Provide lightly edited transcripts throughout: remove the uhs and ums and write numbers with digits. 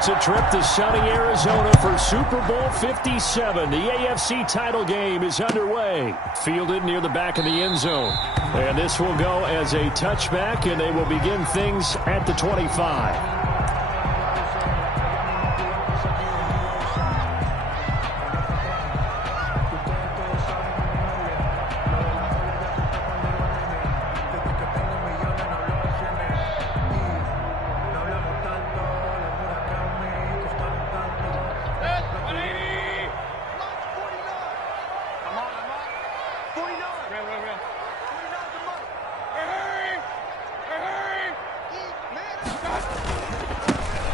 It's a trip to sunny Arizona for Super Bowl 57. The AFC title game is underway. Fielded near the back of the end zone. And this will go as a touchback, and they will begin things at the 25.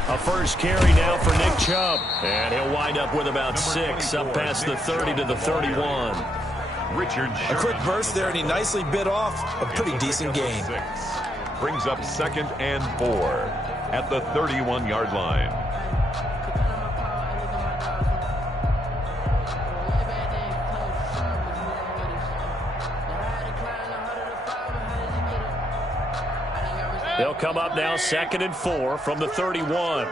A first carry now for Nick Chubb. And he'll wind up with about 6 up past the 30 to the 31. A quick burst there, and he nicely bit off a pretty decent gain. Brings up 2nd and 4 at the 31-yard line. They'll come up now 2nd and 4 from the 31.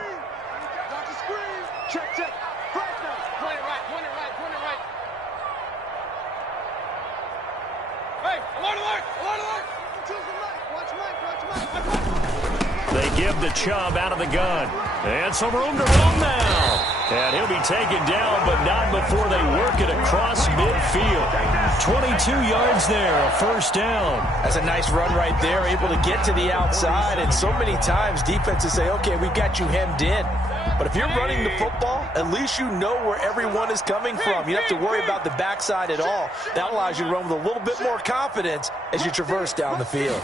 They give the Chubb out of the gun. And some room to run now. And he'll be taken down, but not before they work it across midfield. 22 yards there, a first down. That's a nice run right there, able to get to the outside. And so many times defenses say, okay, we've got you hemmed in. But if you're running the football, at least you know where everyone is coming from. You don't have to worry about the backside at all. That allows you to run with a little bit more confidence as you traverse down the field.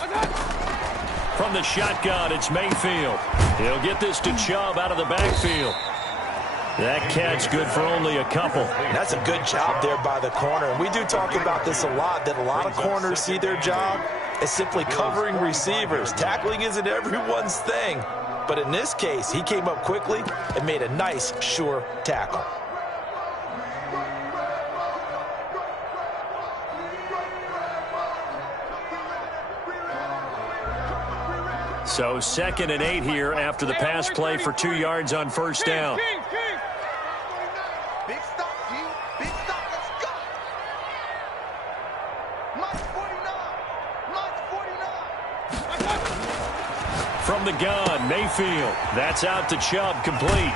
From the shotgun, it's Mayfield. He'll get this to Chubb out of the backfield. That catch good for only a couple. That's a good job there by the corner. And we do talk about this a lot, that a lot of corners see their job as simply covering receivers. Tackling isn't everyone's thing. But in this case, he came up quickly and made a nice, sure tackle. So 2nd and 8 here after the pass play for 2 yards on first down. From the gun, Mayfield. That's out to Chubb, complete.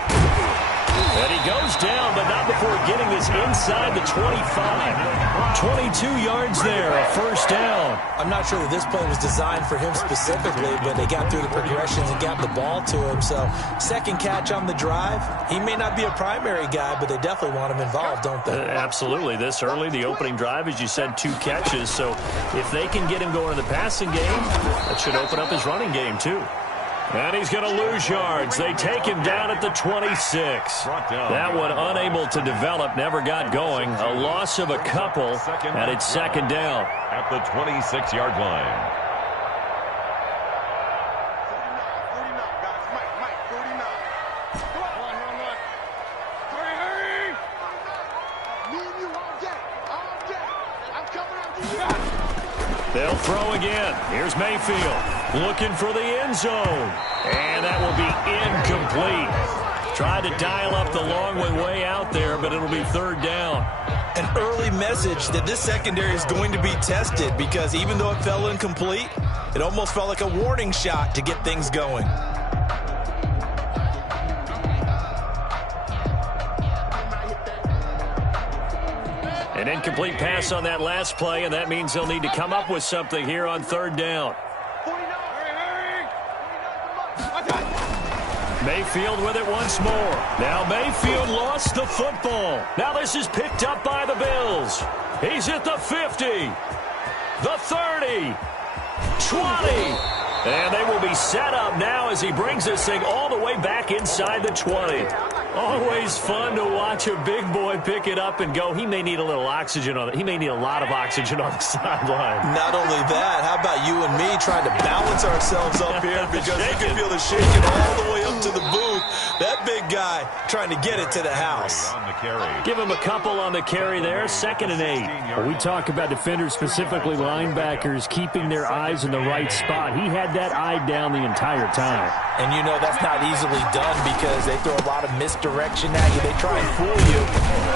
And he goes down, but not before getting this inside the 25. 22 yards there, a first down. I'm not sure that this play was designed for him specifically, but they got through the progressions and got the ball to him. So, second catch on the drive. He may not be a primary guy, but they definitely want him involved, don't they? Absolutely. This early, the opening drive, as you said, 2 catches. So, if they can get him going in the passing game, that should open up his running game, too. And he's going to lose yards. They take him down at the 26. That one unable to develop, never got going. A loss of a couple, and it's 2nd down. At the 26-yard line. They'll throw again. Here's Mayfield looking for the end zone. And that will be incomplete. Tried to dial up the long way out there, but it'll be 3rd down. An early message that this secondary is going to be tested, because even though it fell incomplete, it almost felt like a warning shot to get things going. An incomplete pass on that last play, and that means they'll need to come up with something here on 3rd down. Mayfield with it once more. Now Mayfield lost the football. Now this is picked up by the Bills. He's at the 50, the 30, 20. And they will be set up now as he brings this thing all the way back inside the 20. Always fun to watch a big boy pick it up and go. He may need a little oxygen on it. He may need a lot of oxygen on the sideline. Not only that, how about you and me trying to balance ourselves up here because you can feel the shaking all the way up to the booth. That big guy trying to get it to the house. Give him a couple on the carry there. 2nd and 8. Well, we talk about defenders, specifically linebackers, keeping their eyes in the right spot. He had that eye down the entire time. And you know that's not easily done because they throw a lot of misdirection at you. They try and fool you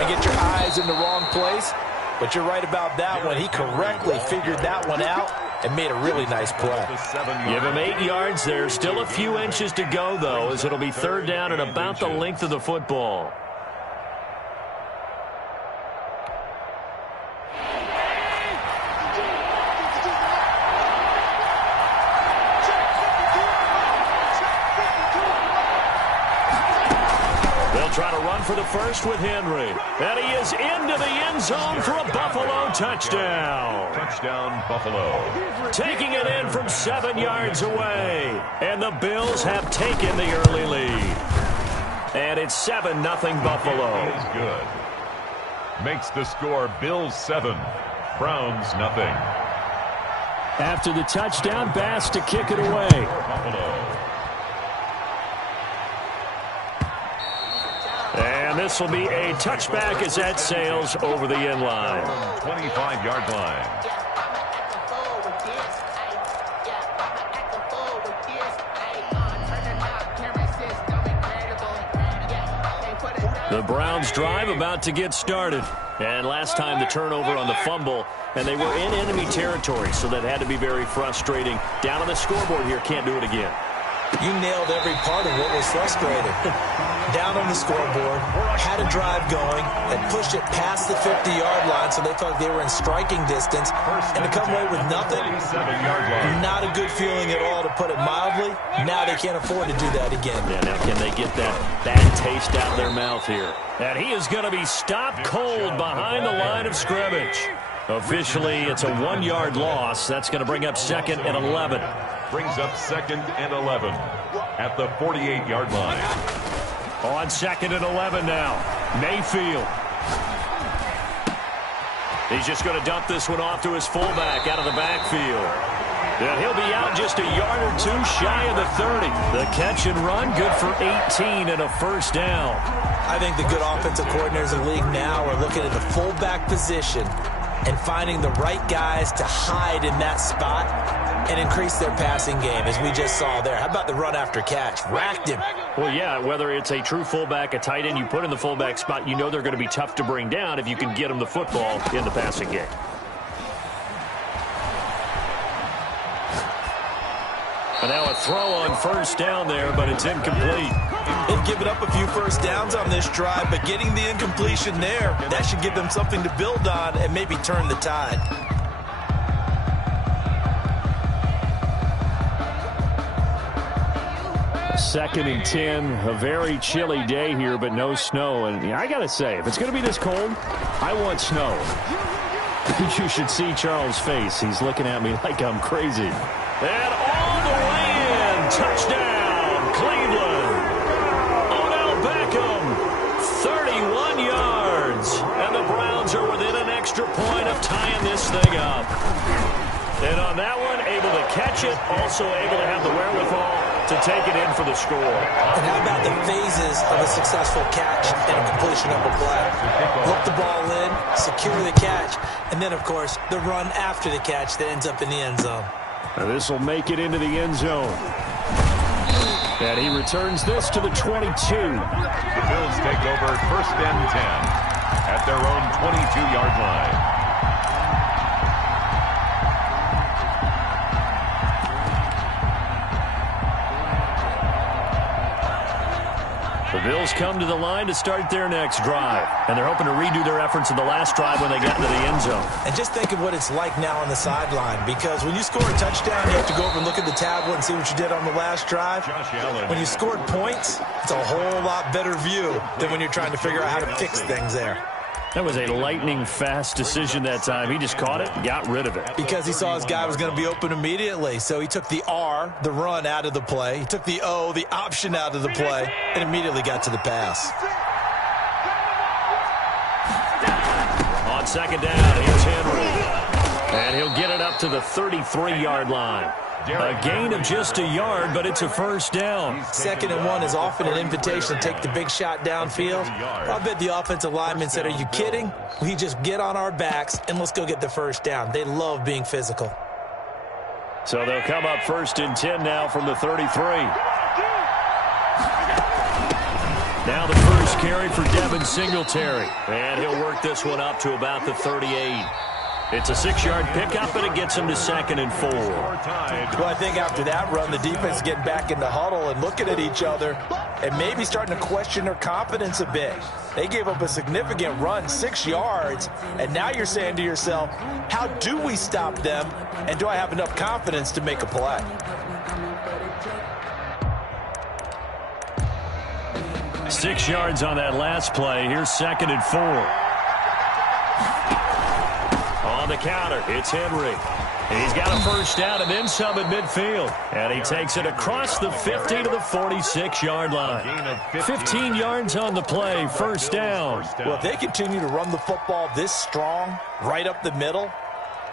and get your eyes in the wrong place. But you're right about that one. He correctly figured that one out and made a really nice play. Give him 8 yards there. Still a few inches to go, though, as it'll be 3rd down and about the length of the football. Try to run for the first with Henry. And he is into the end zone for a Buffalo touchdown. Touchdown, Buffalo. Taking it in from 7 yards away. And the Bills have taken the early lead. And it's 7-0 Buffalo. He is good. Makes the score Bills 7, Browns nothing. After the touchdown, Bass to kick it away. Buffalo. And this will be a touchback as that sails over the end line. 25-yard line. The Browns drive about to get started. And last time the turnover on the fumble, and they were in enemy territory, so that had to be very frustrating. Down on the scoreboard here, can't do it again. You nailed every part of what was frustrating. Down on the scoreboard, had a drive going, and pushed it past the 50-yard line so they thought they were in striking distance. And to come away with nothing, not a good feeling at all, to put it mildly. Now they can't afford to do that again. Yeah, now can they get that bad taste out of their mouth here? And he is going to be stopped cold behind the line of scrimmage. Officially, it's a 1-yard loss. That's going to bring up 2nd and 11. Brings up 2nd and 11 at the 48-yard line. On 2nd and 11 now. Mayfield. He's just going to dump this one off to his fullback out of the backfield. And he'll be out just a yard or two shy of the 30. The catch and run, good for 18 and a first down. I think the good offensive coordinators in the league now are looking at the fullback position and finding the right guys to hide in that spot and increase their passing game, as we just saw there. How about the run after catch? Racked him. Well, yeah, whether it's a true fullback, a tight end you put in the fullback spot, you know they're going to be tough to bring down if you can get them the football in the passing game. And now a throw on first down there, but it's incomplete. They've given up a few first downs on this drive, but getting the incompletion there, that should give them something to build on and maybe turn the tide. Second and 10, a very chilly day here, but no snow. And I got to say, if it's going to be this cold, I want snow. You should see Charles' face. He's looking at me like I'm crazy. And all the way in, touchdown, Cleveland. Odell Beckham, 31 yards. And the Browns are within an extra point of tying this thing up. And on that one, able to catch it, also able to have the wherewithal to take it in for the score. And how about the phases of a successful catch and a completion of a play? Hook the ball in, secure the catch, and then, of course, the run after the catch that ends up in the end zone. Now this will make it into the end zone. And he returns this to the 22. The Bills take over 1st and 10 at their own 22-yard line. The Bills come to the line to start their next drive. And they're hoping to redo their efforts in the last drive when they got into the end zone. And just think of what it's like now on the sideline, because when you score a touchdown, you have to go over and look at the tablet and see what you did on the last drive. When you scored points, it's a whole lot better view than when you're trying to figure out how to fix things there. That was a lightning-fast decision that time. He just caught it and got rid of it. Because he saw his guy was going to be open immediately. So he took the R, the run, out of the play. He took the O, the option, out of the play, and immediately got to the pass. On second down, here's Henry. And he'll get it up to the 33-yard line. A gain of just a yard, but it's a first down. 2nd and 1 is often an invitation to take the big shot downfield. I bet the offensive lineman said, are you kidding? We just get on our backs and let's go get the first down. They love being physical. So they'll come up 1st and 10 now from the 33. Now the first carry for Devin Singletary. And he'll work this one up to about the 38. It's a 6-yard pickup, and it gets him to 2nd and 4. Well, I think after that run, the defense is getting back in the huddle and looking at each other and maybe starting to question their confidence a bit. They gave up a significant run, 6 yards, and now you're saying to yourself, how do we stop them, and do I have enough confidence to make a play? Six yards on that last play. Here's 2nd and 4. On the counter, it's Henry. He's got a first down and then some at midfield. And he takes it across the 50 to the 46-yard line. 15 yards on the play, first down. Well, if they continue to run the football this strong, right up the middle,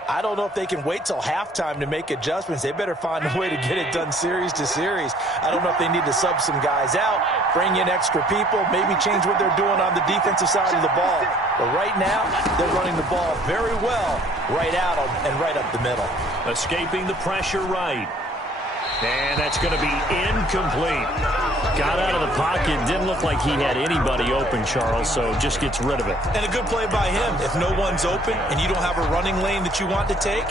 I don't know if they can wait till halftime to make adjustments. They better find a way to get it done series to series. I don't know if they need to sub some guys out, bring in extra people, maybe change what they're doing on the defensive side of the ball. But right now, they're running the ball very well right out and right up the middle. Escaping the pressure right. And that's going to be incomplete. Got out of the pocket. Didn't look like he had anybody open, Charles, so just gets rid of it. And a good play by him. If no one's open and you don't have a running lane that you want to take,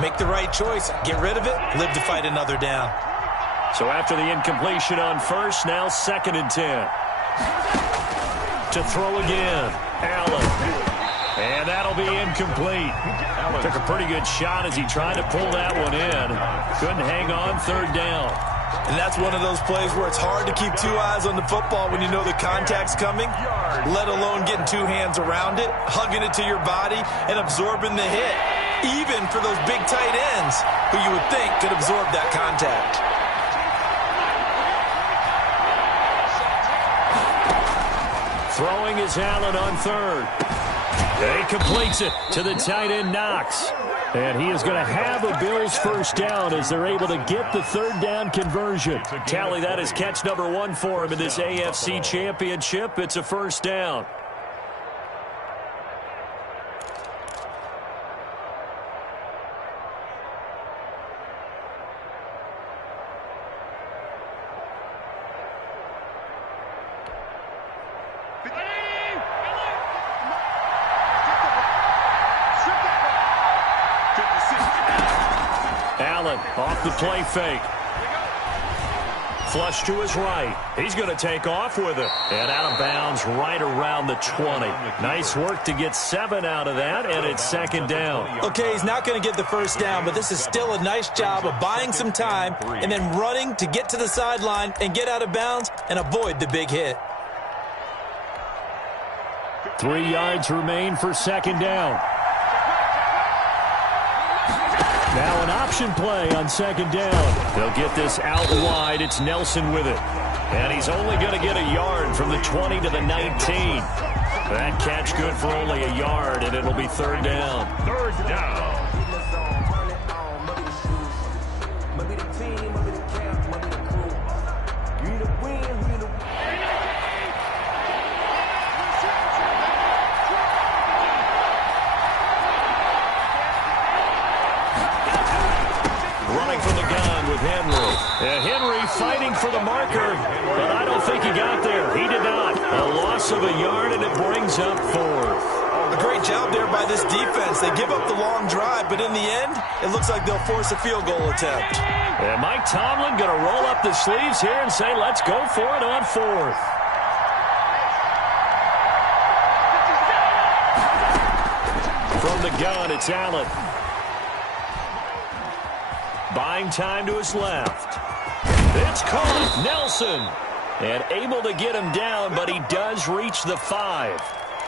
make the right choice. Get rid of it. Live to fight another down. So after the incompletion on first, now 2nd and 10. To throw again. Allen. And that'll be incomplete. Took a pretty good shot as he tried to pull that one in. Couldn't hang on, 3rd down. And that's one of those plays where it's hard to keep 2 eyes on the football when you know the contact's coming, let alone getting 2 hands around it, hugging it to your body, and absorbing the hit, even for those big tight ends who you would think could absorb that contact. Throwing is Allen on 3rd. He completes it to the tight end, Knox. And he is going to have a Bills first down as they're able to get the 3rd down conversion. Tally, that is catch number 1 for him in this AFC Championship. It's a first down. Off the play fake. Flush to his right. He's going to take off with it. And out of bounds right around the 20. Nice work to get 7 out of that, and it's 2nd down. Okay, he's not going to get the first down, but this is still a nice job of buying some time and then running to get to the sideline and get out of bounds and avoid the big hit. 3 yards remain for 2nd down. Now an option play on 2nd down. They'll get this out wide. It's Nelson with it. And he's only going to get a yard from the 20 to the 19. That catch good for only a yard, and it'll be 3rd down. 3rd down. Henry fighting for the marker, but I don't think he got there. He did not. A loss of a yard, and it brings up 4th. A great job there by this defense. They give up the long drive, but in the end, it looks like they'll force a field goal attempt. And Mike Tomlin going to roll up the sleeves here and say, let's go for it on 4th. From the gun, it's Allen. Buying time to his left. It's caught. Nelson. And able to get him down, but he does reach the 5.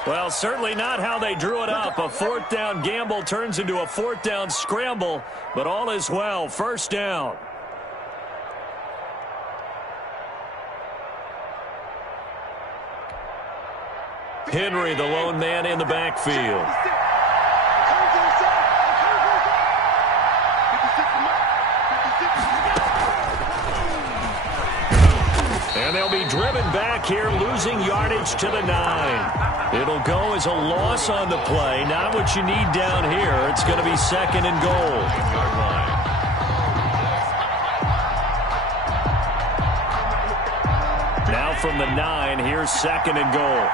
Well, certainly not how they drew it up. A fourth down gamble turns into a fourth down scramble, but all is well. First down. Henry, the lone man in the backfield. And they'll be driven back here, losing yardage to the 9. It'll go as a loss on the play. Not what you need down here. It's going to be second and goal. Now from the 9, here's second and goal.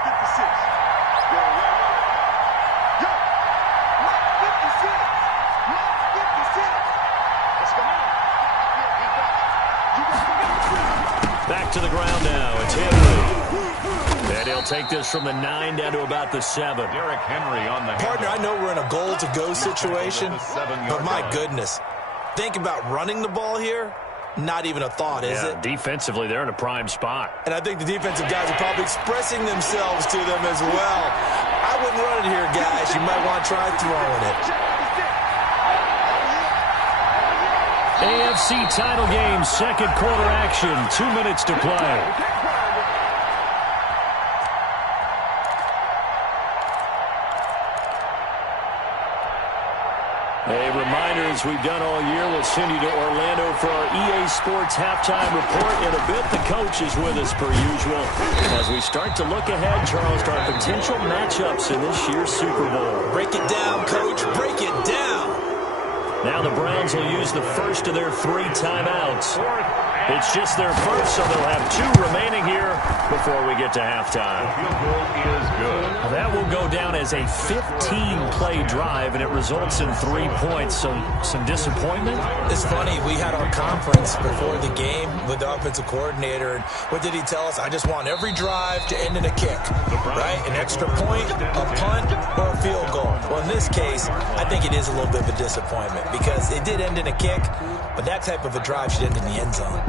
Back to the ground now. It's Henry. And he'll take this from the 9 down to about the 7. Derrick Henry on the Partner, I know we're in a goal-to-go situation, but my goodness. Think about running the ball here. Not even a thought, is it? Defensively, they're in a prime spot. And I think the defensive guys are probably expressing themselves to them as well. I wouldn't run it here, guys. You might want to try throwing it. AFC title game, second quarter action, 2 minutes to play. A reminder, as we've done all year, we'll send you to Orlando for our EA Sports halftime report. In a bit, the coach is with us per usual. As we start to look ahead, Charles, to our potential matchups in this year's Super Bowl. Break it down, Coach. Break it down. Now the Browns will use the first of their 3 timeouts. It's just their first, so they'll have 2 remaining here before we get to halftime. The field goal is good. That will go down as a 15-play drive, and it results in 3 points. So some disappointment? It's funny. We had our conference before the game with the offensive coordinator, and what did he tell us? I just want every drive to end in a kick, right? An extra point, a punt, or a field goal. Well, in this case, I think it is a little bit of a disappointment because it did end in a kick, but that type of a drive should end in the end zone.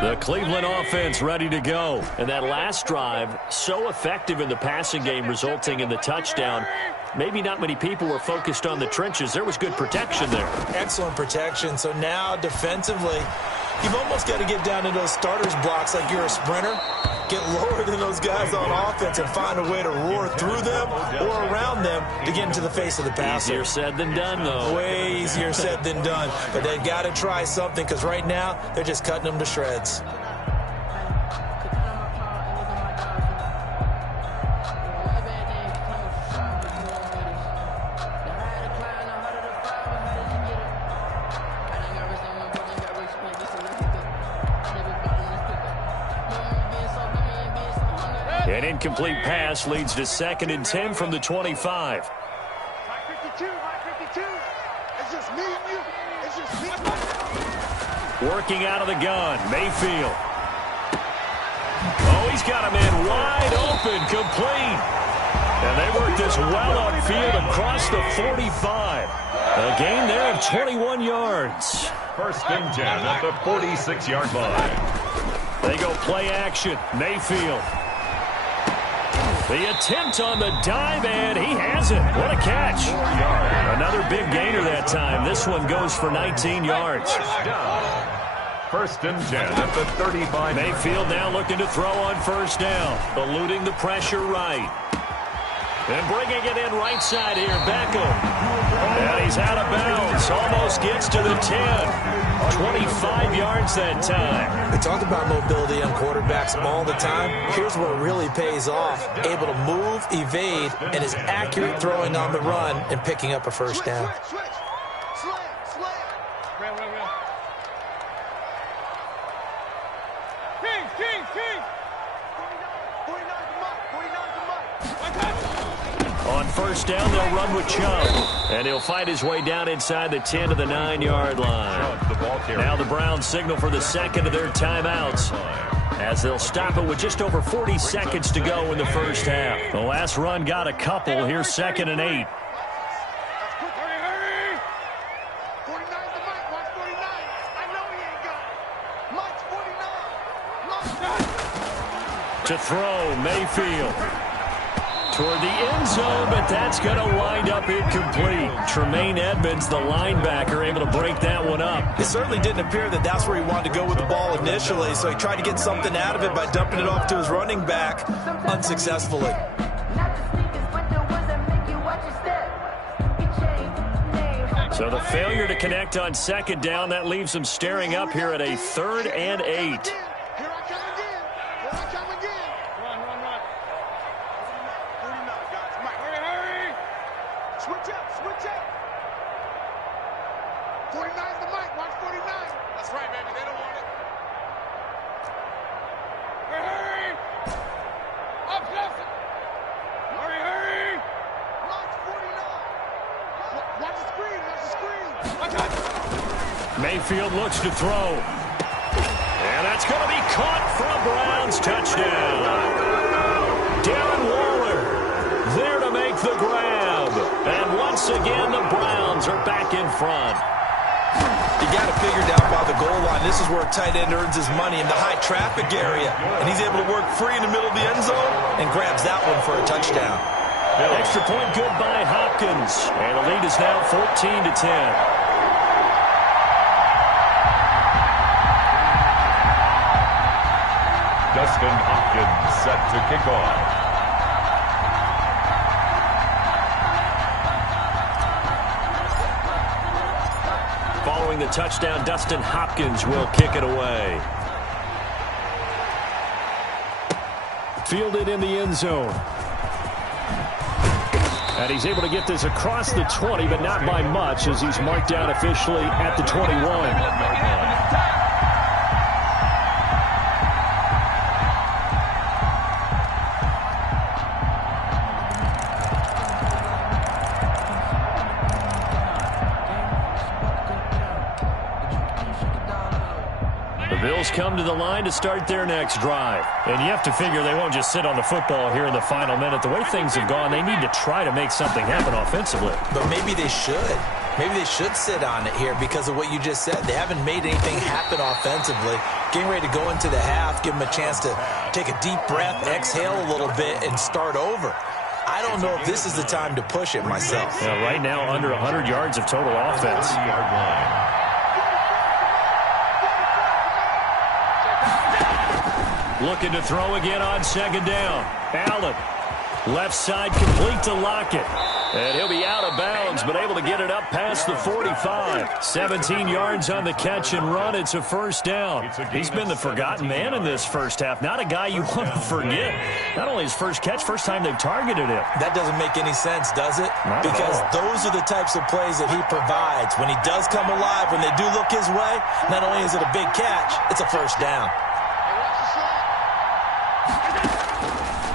The Cleveland offense ready to go. And that last drive, so effective in the passing game, resulting in the touchdown. Maybe not many people were focused on the trenches. There was good protection there. Excellent protection. So now defensively, you've almost got to get down to those starters blocks like you're a sprinter. Get lower than those guys on offense and find a way to roar through them or around them to get into the face of the passer. Easier said than done, though. Way easier said than done. But they've got to try something because right now they're just cutting them to shreds. An incomplete pass leads to 2nd and 10 from the 25. Working out of the gun, Mayfield. Oh, he's got him in wide open, complete. And they work this well upfield across the 45. A gain there of 21 yards. 1st and 10 at the 46-yard line. They go play action, Mayfield. The attempt on the dive, and he has it. What a catch. Another big gainer that time. This one goes for 19 yards. 1st and 10 at the 35. Mayfield now looking to throw on 1st down. Eluding the pressure right. And bringing it in right side here, Beckham. And he's out of bounds. Almost gets to the 10. 25 yards that time. We talk about mobility on quarterbacks all the time. Here's what really pays off. Able to move, evade, and is accurate throwing on the run and picking up a 1st down. On 1st down, they'll run with Chubb. And he'll fight his way down inside the 10 to the 9-yard line. Now the Browns signal for the 2nd of their timeouts. as they'll stop it with just over 40 seconds to go in the first half. The last run got a couple. Here's 2nd and 8. To throw, Mayfield. Toward the end zone, but that's going to wind up incomplete. Tremaine Edmonds, the linebacker, able to break that one up. It certainly didn't appear that that's where he wanted to go with the ball initially, so he tried to get something out of it by dumping it off to his running back unsuccessfully. So the failure to connect on 2nd down, that leaves him staring up here at a 3rd and 8. Mayfield looks to throw. And that's going to be caught for a Browns touchdown. Darren Waller there to make the grab. And once again, the Browns are back in front. You got to figure down by the goal line. This is where a tight end earns his money, in the high traffic area. And he's able to work free in the middle of the end zone and grabs that one for a touchdown. Extra point good by Hopkins. And the lead is now 14-10. Dustin Hopkins set to kick off. Following the touchdown, Dustin Hopkins will kick it away. Fielded in the end zone. And he's able to get this across the 20, but not by much, as he's marked down officially at the 21. Bills come to the line to start their next drive. And you have to figure they won't just sit on the football here in the final minute. The way things have gone, they need to try to make something happen offensively. But maybe they should. Maybe they should sit on it here because of what you just said. They haven't made anything happen offensively. Getting ready to go into the half, give them a chance to take a deep breath, exhale a little bit, and start over. I don't know if this is the time to push it myself. Yeah, right now, under 100 yards of total offense. Looking to throw again on 2nd down. Allen, left side complete to Lockett. And he'll be out of bounds, but able to get it up past the 45. 17 yards on the catch and run. It's a first down. He's been the forgotten man in this first half. Not a guy you want to forget. Not only his first catch, first time they've targeted him. That doesn't make any sense, does it? Not because those are the types of plays that he provides. When he does come alive, when they do look his way, not only is it a big catch, it's a first down.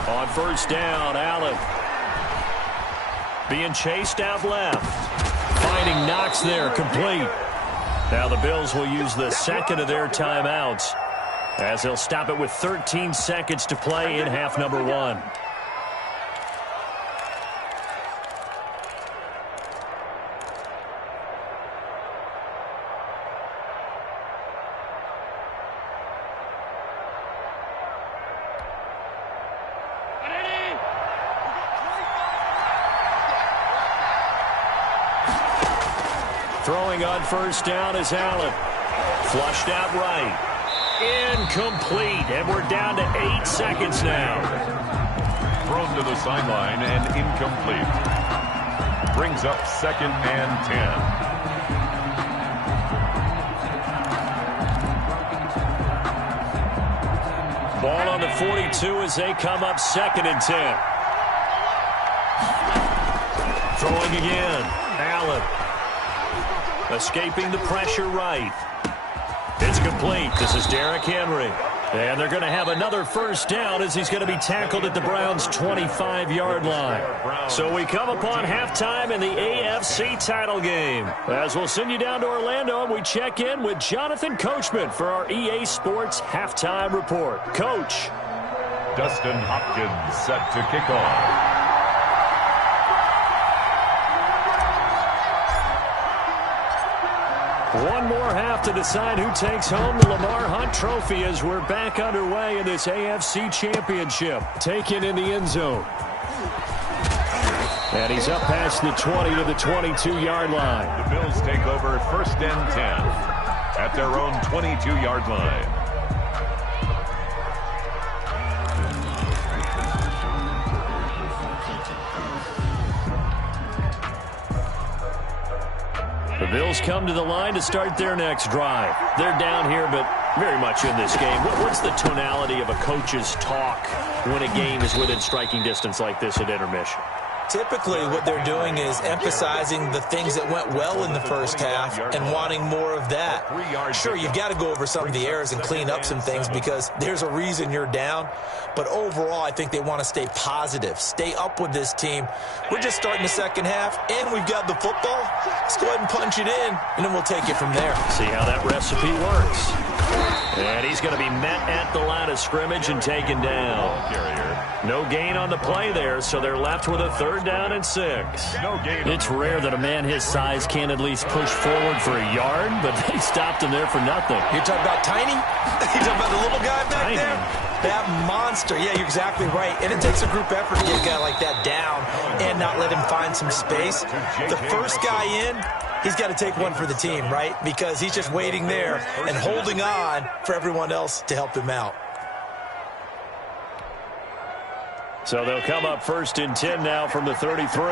On first down, Allen being chased out left. Finding Knox there, complete. Now the Bills will use the second of their timeouts as they'll stop it with 13 seconds to play in half number 1. Throwing on first down is Allen. Flushed out right. Incomplete. And we're down to 8 seconds now. Thrown to the sideline and incomplete. Brings up 2nd and 10. Ball on the 42 as they come up 2nd and 10. Throwing again. Allen. Escaping the pressure right. It's complete. This is Derrick Henry. And they're going to have another first down as he's going to be tackled at the Browns' 25-yard line. So we come upon halftime in the AFC title game. As we'll send you down to Orlando, and we check in with Jonathan Coachman for our EA Sports Halftime Report. Coach. Dustin Hopkins set to kick off. One more half to decide who takes home the Lamar Hunt Trophy as we're back underway in this AFC Championship. Taken in the end zone. And he's up past the 20 to the 22-yard line. The Bills take over 1st and 10 at their own 22-yard line. The Bills come to the line to start their next drive. They're down here, but very much in this game. What's the tonality of a coach's talk when a game is within striking distance like this at intermission? Typically, what they're doing is emphasizing the things that went well in the first half and wanting more of that. Sure, you've got to go over some of the errors and clean up some things because there's a reason you're down. But overall, I think they want to stay positive, stay up with this team. We're just starting the second half, and we've got the football. Let's go ahead and punch it in, and then we'll take it from there. See how that recipe works. And he's going to be met at the line of scrimmage and taken down. No gain on the play there, so they're left with a 3rd down and 6. It's rare that a man his size can't at least push forward for a yard, but they stopped him there for nothing. You're talking about Tiny? You're talking about the little guy back there? That monster. Yeah, you're exactly right. And it takes a group effort to get a guy like that down and not let him find some space. The first guy in, he's got to take one for the team, right? Because he's just waiting there and holding on for everyone else to help him out. So they'll come up 1st and 10 now from the 33.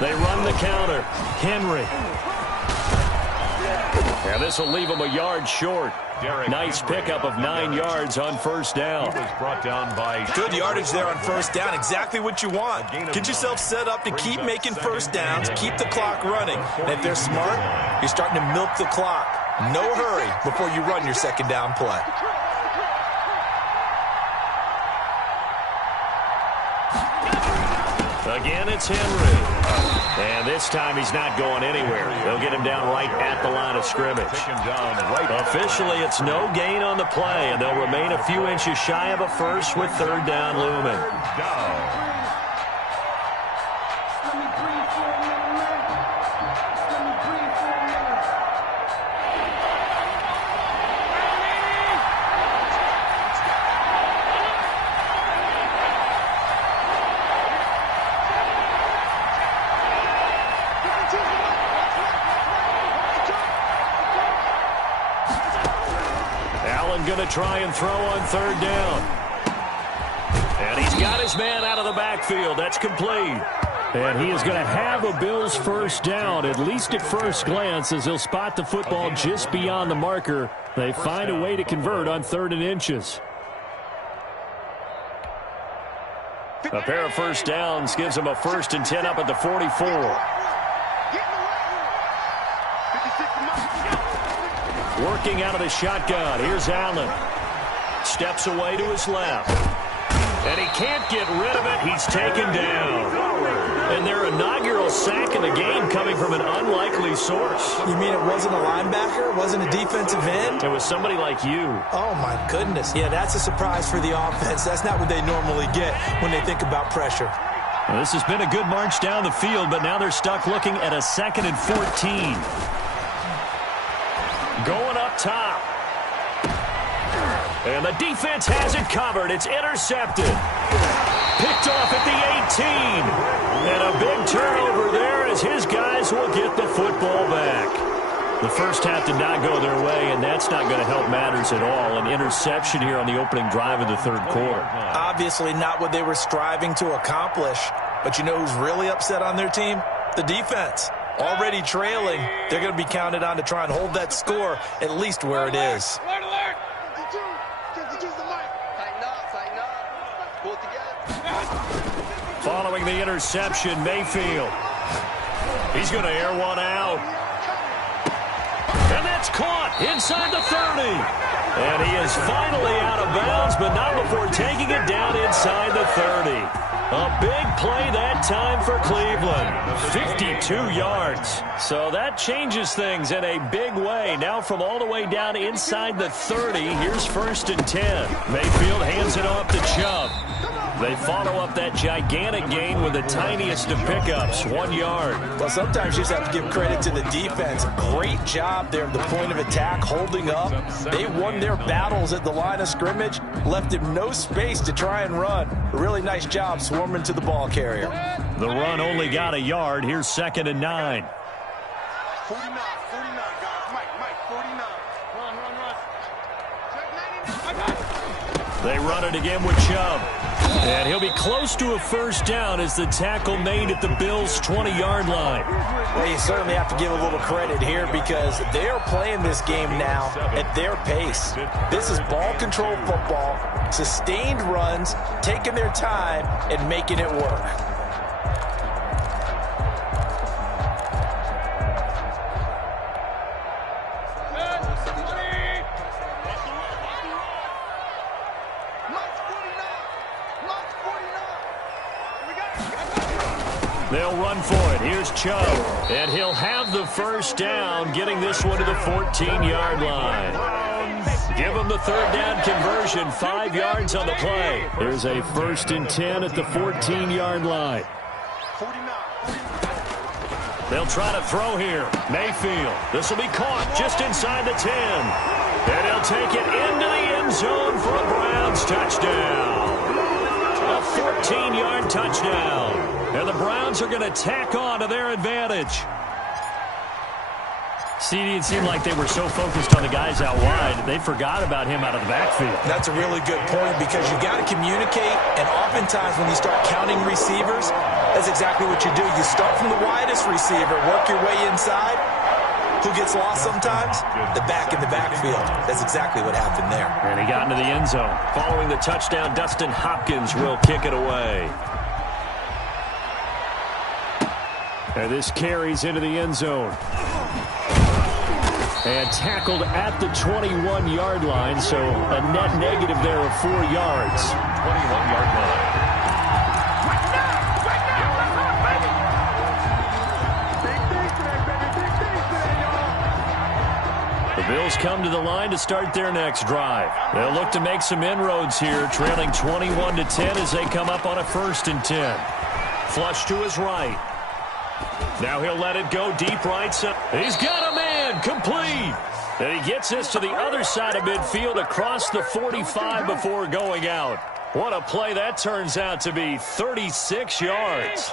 They run the counter. Henry. And this will leave him a yard short. Nice pickup of 9 yards on 1st down. He was brought down by good yardage there on 1st down. Exactly what you want. Get yourself set up to keep making first downs, keep the clock running. And if they're smart, you're starting to milk the clock. No hurry before you run your 2nd down play. Again, it's Henry. And this time he's not going anywhere. They'll get him down right at the line of scrimmage. Officially, it's no gain on the play, and they'll remain a few inches shy of a first with 3rd down looming. Going to try and throw on 3rd down. And he's got his man out of the backfield. That's complete. And he is going to have a Bills 1st down, at least at first glance, as he'll spot the football just beyond the marker. They find a way to convert on 3rd and inches. A pair of 1st downs gives him a 1st and 10 up at the 44. Working out of the shotgun. Here's Allen. Steps away to his left. And he can't get rid of it. He's taken down. And their inaugural sack in the game coming from an unlikely source. You mean it wasn't a linebacker? It wasn't a defensive end? It was somebody like you. Oh, my goodness. Yeah, that's a surprise for the offense. That's not what they normally get when they think about pressure. Well, this has been a good march down the field, but now they're stuck looking at a 2nd and 14. Going up top. And the defense has it covered. It's intercepted. Picked off at the 18. And a big turnover there as his guys will get the football back. The first half did not go their way, and that's not going to help matters at all. An interception here on the opening drive of the 3rd quarter. Obviously not what they were striving to accomplish. But you know who's really upset on their team? The defense. Already trailing, they're going to be counted on to try and hold that score at least where it is. Following the interception, Mayfield. He's going to air one out. And that It's caught inside the 30. And he is finally out of bounds, but not before taking it down inside the 30. A big play that time for Cleveland. 52 yards. So that changes things in a big way. Now from all the way down inside the 30, here's 1st and 10. Mayfield hands it off to Chubb. They follow up that gigantic gain with the tiniest of pickups, 1 yard. Well, sometimes you just have to give credit to the defense. Great job there at the point of attack, holding up. They won their battles at the line of scrimmage, left him no space to try and run. A really nice job swarming to the ball carrier. The run only got a yard. Here's 2nd and 9. 49, guys. Mike, 49. Run. They run it again with Chubb. And he'll be close to a 1st down as the tackle made at the Bills' 20-yard line. Well, you certainly have to give a little credit here because they are playing this game now at their pace. This is ball control football, sustained runs, taking their time, and making it work. They'll run for it. Here's Chubb. And he'll have the 1st down, getting this one to the 14-yard line. Give him the 3rd down conversion, 5 yards on the play. There's a 1st and 10 at the 14-yard line. 49. They'll try to throw here. Mayfield. This will be caught just inside the 10. And he'll take it into the end zone for a Browns touchdown. A 14-yard touchdown. And the Browns are going to tack on to their advantage. CD, it seemed like they were so focused on the guys out wide, they forgot about him out of the backfield. That's a really good point because you got to communicate, and oftentimes when you start counting receivers, that's exactly what you do. You start from the widest receiver, work your way inside. Who gets lost sometimes? The back in the backfield. That's exactly what happened there. And he got into the end zone. Following the touchdown, Dustin Hopkins will kick it away. And this carries into the end zone. And tackled at the 21-yard line, so a net negative there of 4 yards. 21-yard line. The Bills come to the line to start their next drive. They'll look to make some inroads here, trailing 21-10 as they come up on a 1st and 10. Flush to his right. Now he'll let it go deep right side. He's got a man, complete. And he gets this to the other side of midfield across the 45 before going out. What a play that turns out to be, 36 yards.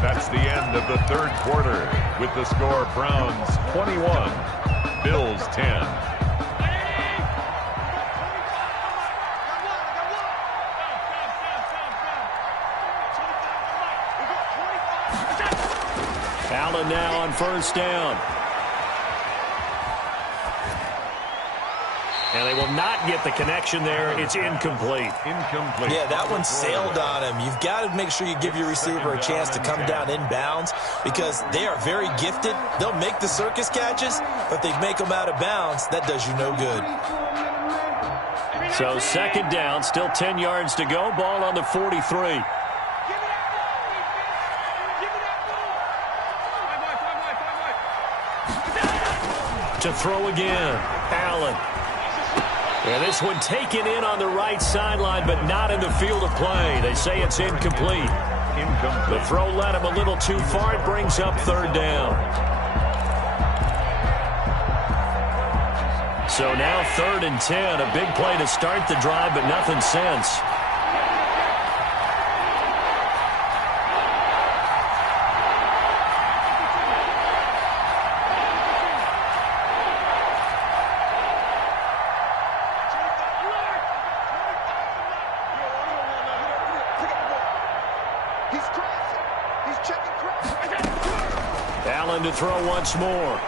That's the end of the 3rd quarter with the score Browns 21, Bills 10. Allen now on 1st down. And they will not get the connection there. It's incomplete. Incomplete. Yeah, that one sailed on him. You've got to make sure you give your receiver a chance to come down inbounds because they are very gifted. They'll make the circus catches, but they make them out of bounds. That does you no good. So 2nd down, still 10 yards to go. Ball on the 43. To throw again, Allen. And this one taken in on the right sideline, but not in the field of play. They say it's incomplete. The throw led him a little too far. It brings up 3rd down. So now 3rd and 10. A big play to start the drive, but nothing since. Allen to throw once more.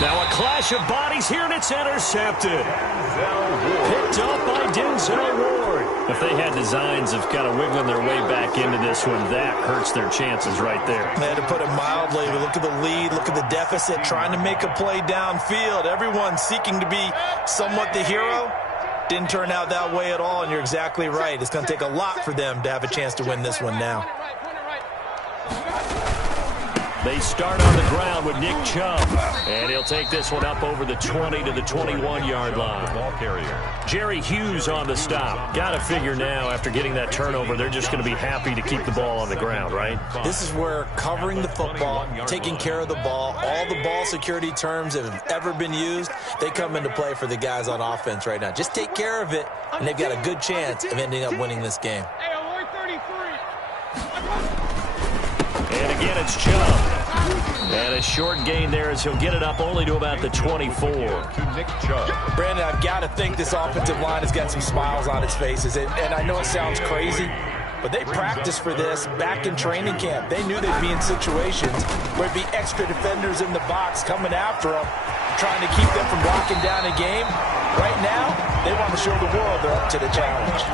Now a clash of bodies here, and it's intercepted. Picked up by Denzel Ward. If they had designs of kind of wiggling their way back into this one, that hurts their chances right there. Man, to put it mildly, look at the lead, look at the deficit, trying to make a play downfield. Everyone seeking to be somewhat the hero. Didn't turn out that way at all, and you're exactly right. It's going to take a lot for them to have a chance to win this one now. They start on the ground with Nick Chubb, and he'll take this one up over the 20 to the 21-yard line. Ball carrier. Jerry Hughes on the stop. Got to figure now, after getting that turnover, they're just going to be happy to keep the ball on the ground, right? This is where covering the football, taking care of the ball, all the ball security terms that have ever been used, they come into play for the guys on offense right now. Just take care of it, and they've got a good chance of ending up winning this game. And again, it's Chubb. And a short gain there as he'll get it up only to about the 24. To Nick Chubb. Brandon, I've got to think this offensive line has got some smiles on its faces. And I know it sounds crazy, but they practiced for this back in training camp. They knew they'd be in situations where there'd be extra defenders in the box coming after them, trying to keep them from locking down a game. Right now, they want to show the world they're up to the challenge.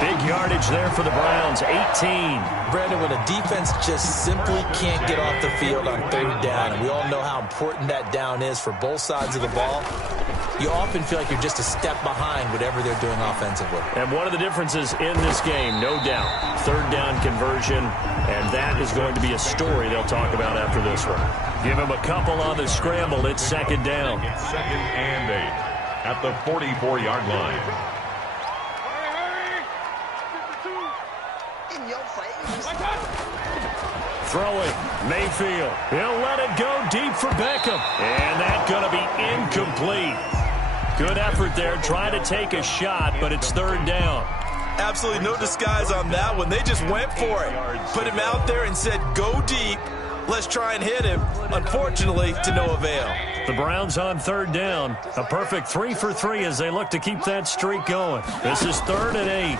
Big yardage there for the Browns, 18. Brandon, when a defense just simply can't get off the field on third down, and we all know how important that down is for both sides of the ball, you often feel like you're just a step behind whatever they're doing offensively. And one of the differences in this game, no doubt, third down conversion, and that is going to be a story they'll talk about after this one. Give him a couple on the scramble. It's second down. It's 2nd and 8 at the 44-yard line. Throwing, Mayfield. He'll let it go deep for Beckham. And that's going to be incomplete. Good effort there, trying to take a shot, but it's third down. Absolutely no disguise on that one. They just went for it. Put him out there and said, go deep. Let's try and hit him. Unfortunately, to no avail. The Browns on third down. A perfect 3 for 3 as they look to keep that streak going. This is 3rd and 8.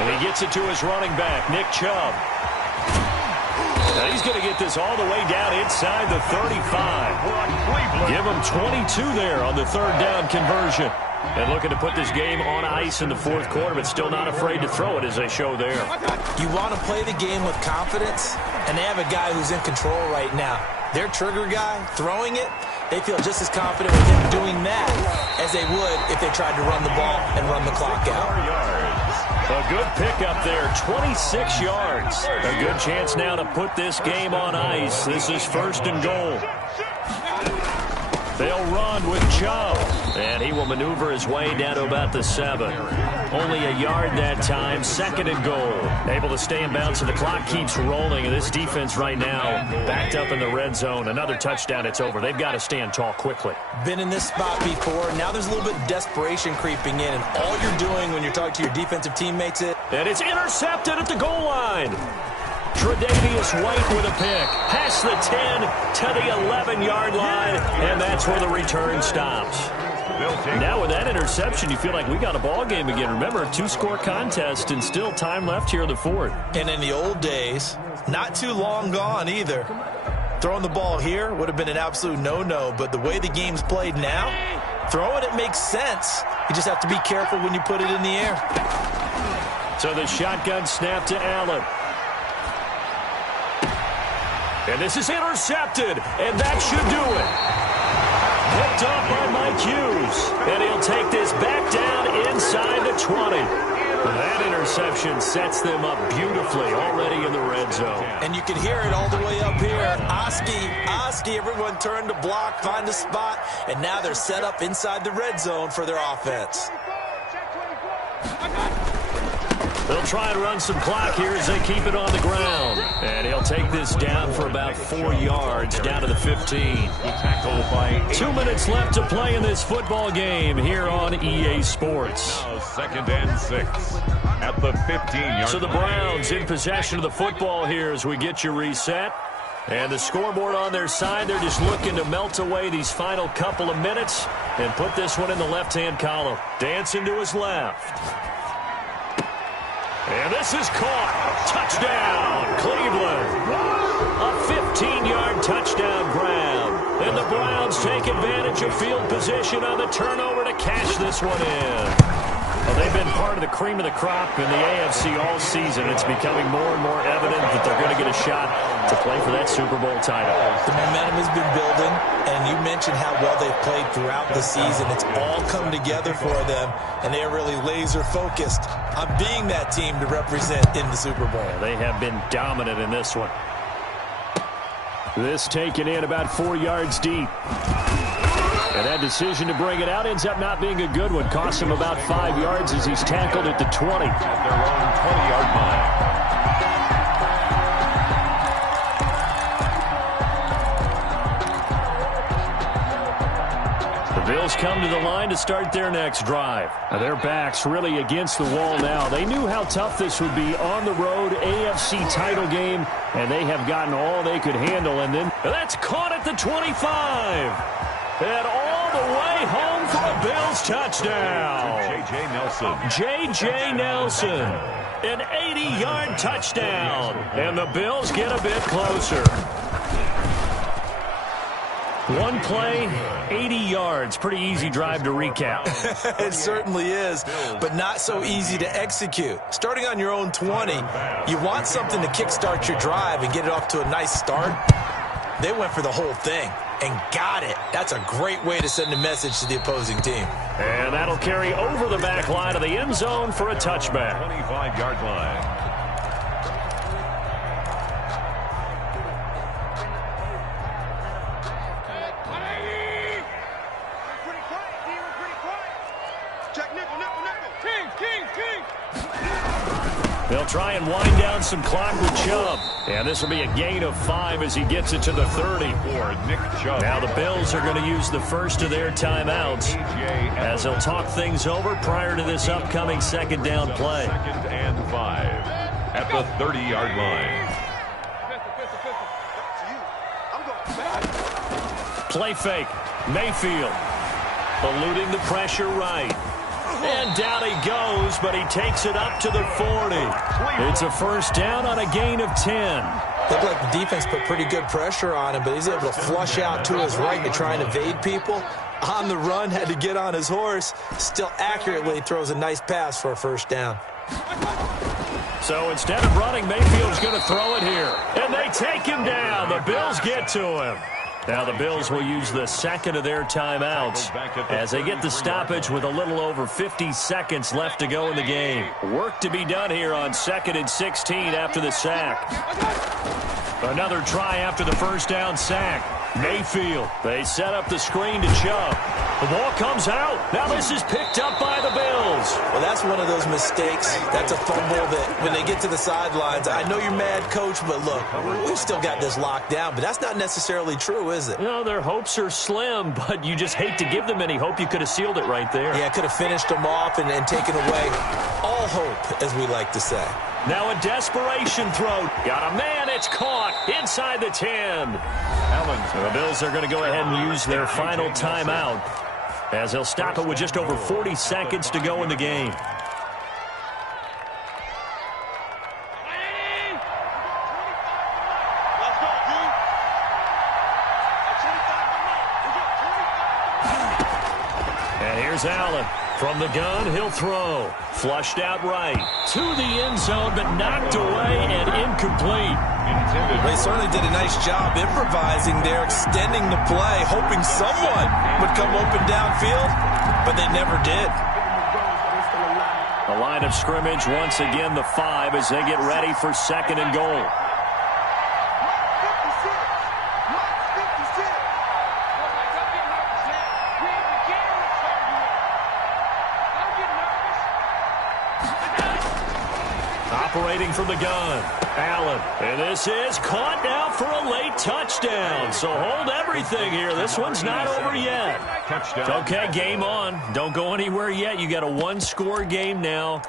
And he gets it to his running back, Nick Chubb. Now he's going to get this all the way down inside the 35. Give him 22 there on the third down conversion. And looking to put this game on ice in the fourth quarter, but still not afraid to throw it as they show there. You want to play the game with confidence, and they have a guy who's in control right now. Their trigger guy throwing it, they feel just as confident with him doing that as they would if they tried to run the ball and run the clock out. A good pickup there, 26 yards. A good chance now to put this game on ice. This is 1st and goal. They'll run with Chubb, and he will maneuver his way down to about the 7. Only a yard that time, 2nd and goal. Able to stay in bounds, so the clock keeps rolling, and this defense right now backed up in the red zone. Another touchdown, it's over. They've got to stand tall quickly. Been in this spot before. Now there's a little bit of desperation creeping in, and all you're doing when you're talking to your defensive teammates is... And it's intercepted at the goal line. Tre'Davious White with a pick. Past the 10 to the 11-yard line, and that's where the return stops. Now with that interception, you feel like we got a ball game again. Remember, a 2-score contest and still time left here in the 4th. And in the old days, not too long gone either, throwing the ball here would have been an absolute no-no, but the way the game's played now, throwing it makes sense. You just have to be careful when you put it in the air. So the shotgun snap to Allen. And this is intercepted, and that should do it. Picked off by Mike Hughes, and he'll take this back down inside the 20. That interception sets them up beautifully already in the red zone. And you can hear it all the way up here. Oski, everyone turned to block, find a spot, and now they're set up inside the red zone for their offense. They'll try and run some clock here as they keep it on the ground. And he'll take this down for about 4 yards, down to the 15. Tackled by 2 minutes left to play in this football game here on EA Sports. 2nd and 6 at the 15-yard. So the Browns in possession of the football here as we get you reset. And the scoreboard on their side, they're just looking to melt away these final couple of minutes and put this one in the left-hand column. Dancing to his left. And this is caught. Touchdown, Cleveland. A 15-yard touchdown grab. And the Browns take advantage of field position on the turnover to cash this one in. Well, they've been part of the cream of the crop in the AFC all season. It's becoming more and more evident that they're going to get a shot to play for that Super Bowl title. The momentum has been building, and you mentioned how well they've played throughout the season. It's all come together for them, and they are really laser-focused on being that team to represent in the Super Bowl. Yeah, they have been dominant in this one. This taken in about 4 yards deep. And that decision to bring it out ends up not being a good one. Costs him about 5 yards as he's tackled at the 20. At their own 20-yard line. The Bills come to the line to start their next drive. Now their backs really against the wall now. They knew how tough this would be on the road, AFC title game, and they have gotten all they could handle. And then that's caught at the 25. And all the way home for a Bills touchdown. J.J. Nelson. J.J. Nelson. An 80-yard touchdown. And the Bills get a bit closer. One play, 80 yards. Pretty easy drive to recap. It certainly is, but not so easy to execute. Starting on your own 20, you want something to kickstart your drive and get it off to a nice start. They went for the whole thing and got it. That's a great way to send a message to the opposing team. And that'll carry over the back line of the end zone for a touchback. 25-yard line. They'll try and wind down some clock with Chubb. And this will be a gain of 5 as he gets it to the 30. For Nick Chubb. Now the Bills are going to use the first of their timeouts as they'll talk things over prior to this upcoming second down play. 2nd and 5 at the 30-yard line. Play fake. Mayfield eluding the pressure right. And down he goes, but he takes it up to the 40. It's a first down on a gain of 10. Looked like the defense put pretty good pressure on him, but he's able to flush out to his right to try and evade people. On the run, had to get on his horse. Still accurately throws a nice pass for a first down. So instead of running, Mayfield's going to throw it here. And they take him down. The Bills get to him. Now the Bills will use the second of their timeouts as they get the stoppage with a little over 50 seconds left to go in the game. Work to be done here on 2nd and 16 after the sack. Another try after the first down sack. Mayfield. They set up the screen to Chubb. The ball comes out. Now this is picked up by the Bills. Well, that's one of those mistakes. That's a fumble that when they get to the sidelines, I know you're mad, Coach, but look, we've still got this locked down. But that's not necessarily true, is it? No, their hopes are slim, but you just hate to give them any hope. You could have sealed it right there. Yeah, could have finished them off and taken away all hope, as we like to say. Now a desperation throw. Got a man. It's caught inside the 10. So the Bills are going to go ahead and use their final timeout as they'll stop it with just over 40 seconds to go in the game. And here's Allen. From the gun, he'll throw. Flushed out right. To the end zone, but knocked away and incomplete. They certainly did a nice job improvising there, extending the play, hoping someone would come open downfield, but they never did. The line of scrimmage, once again, the 5 as they get ready for 2nd and goal. Operating from the gun, Allen. And this is caught now for a late touchdown. So hold everything here. This one's not over yet. Touchdown. Okay, game on. Don't go anywhere yet. You got a one-score game now.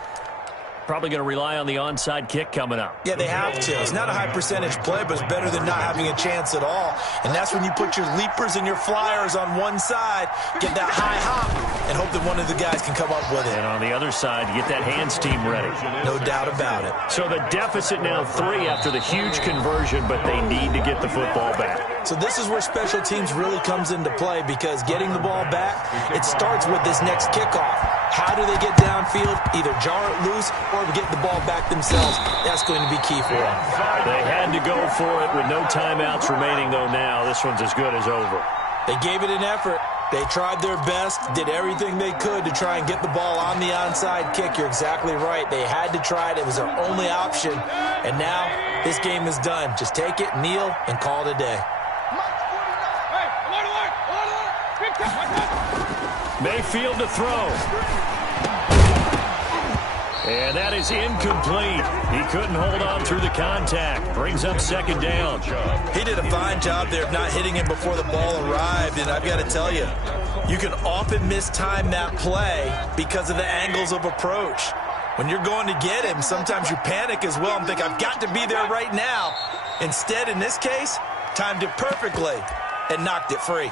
Probably going to rely on the onside kick coming up. Yeah, they have to. It's not a high percentage play, but it's better than not having a chance at all. And that's when you put your leapers and your flyers on one side, get that high hop, and hope that one of the guys can come up with it. And on the other side, you get that hands team ready. No doubt about it. So the deficit now 3 after the huge conversion, but they need to get the football back. So this is where special teams really comes into play because getting the ball back, it starts with this next kickoff. How do they get downfield? Either jar it loose or get the ball back themselves. That's going to be key for them. They had to go for it with no timeouts remaining, though, now. This one's as good as over. They gave it an effort. They tried their best, did everything they could to try and get the ball on the onside kick. You're exactly right. They had to try it. It was their only option. And now this game is done. Just take it, kneel, and call it a day. Mayfield to throw. And that is incomplete. He couldn't hold on through the contact. Brings up second down. He did a fine job there of not hitting him before the ball arrived. And I've got to tell you, you can often mistime that play because of the angles of approach. When you're going to get him, sometimes you panic as well and think, I've got to be there right now. Instead, in this case, timed it perfectly and knocked it free.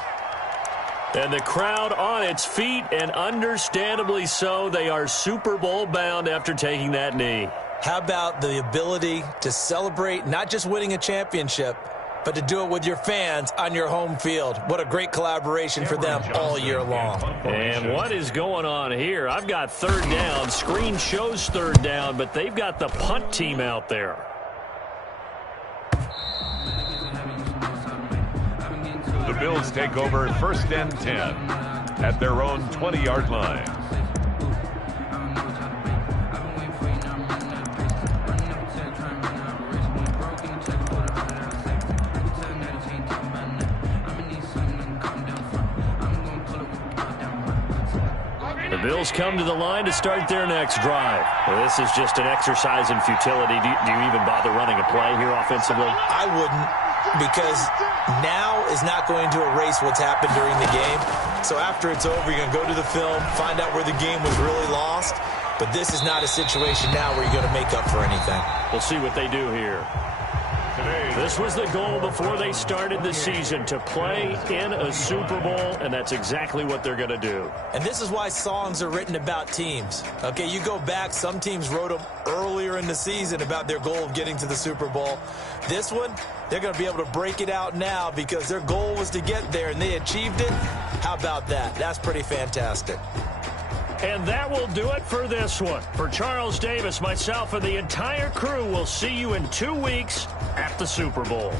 And the crowd on its feet, and understandably so. They are Super Bowl bound after taking that knee. How about the ability to celebrate not just winning a championship, but to do it with your fans on your home field? What a great collaboration for them all year long. And what is going on here? I've got third down. Screen shows third down, but they've got the punt team out there. The Bills take over 1st and 10 at their own 20-yard line. The Bills come to the line to start their next drive. Well, this is just an exercise in futility. Do you even bother running a play here offensively? I wouldn't, because now is not going to erase what's happened during the game. So after it's over, you're going to go to the film, find out where the game was really lost. But this is not a situation now where you're going to make up for anything. We'll see what they do here. This was the goal before they started the season, to play in a Super Bowl, and that's exactly what they're going to do. And this is why songs are written about teams. Okay, you go back, some teams wrote them earlier in the season about their goal of getting to the Super Bowl. This one, they're going to be able to break it out now because their goal was to get there, and they achieved it. How about that? That's pretty fantastic. And that will do it for this one. For Charles Davis, myself, and the entire crew, we'll see you in 2 weeks at the Super Bowl.